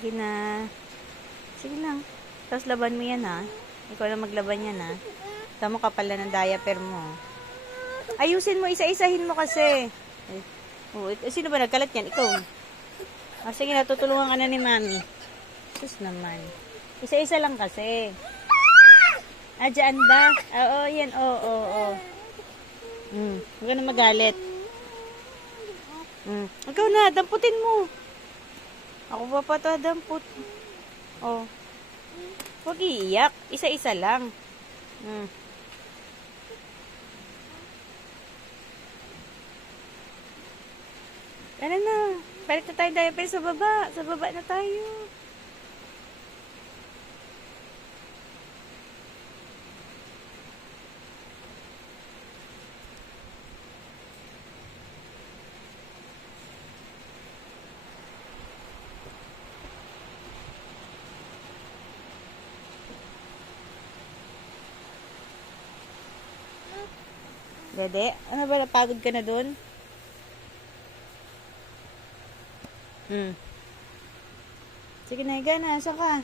Sige na. Sige lang. Tapos laban mo yan ha. Ikaw lang maglaban yan ha. Tama ka pala ng diaper mo. Ayusin mo, isa-isahin mo kasi. Oh, sino ba nagkalat yan? Ikaw. Sige na, tutulungan ka na ni Mami. Sus naman. Isa-isa lang kasi. Dyan ba? Oo, yan. Oo. Huwag ka na magalit. Ikaw na, damputin mo. Ako pa pa ito, damput. Oh. Huwag iiyak. Isa-isa lang. Ano na? Balik na tayo diaper sa baba. Sa baba na tayo. Dede, ano ba? Napagod ka na dun? Sige na, higa na. Saan ka?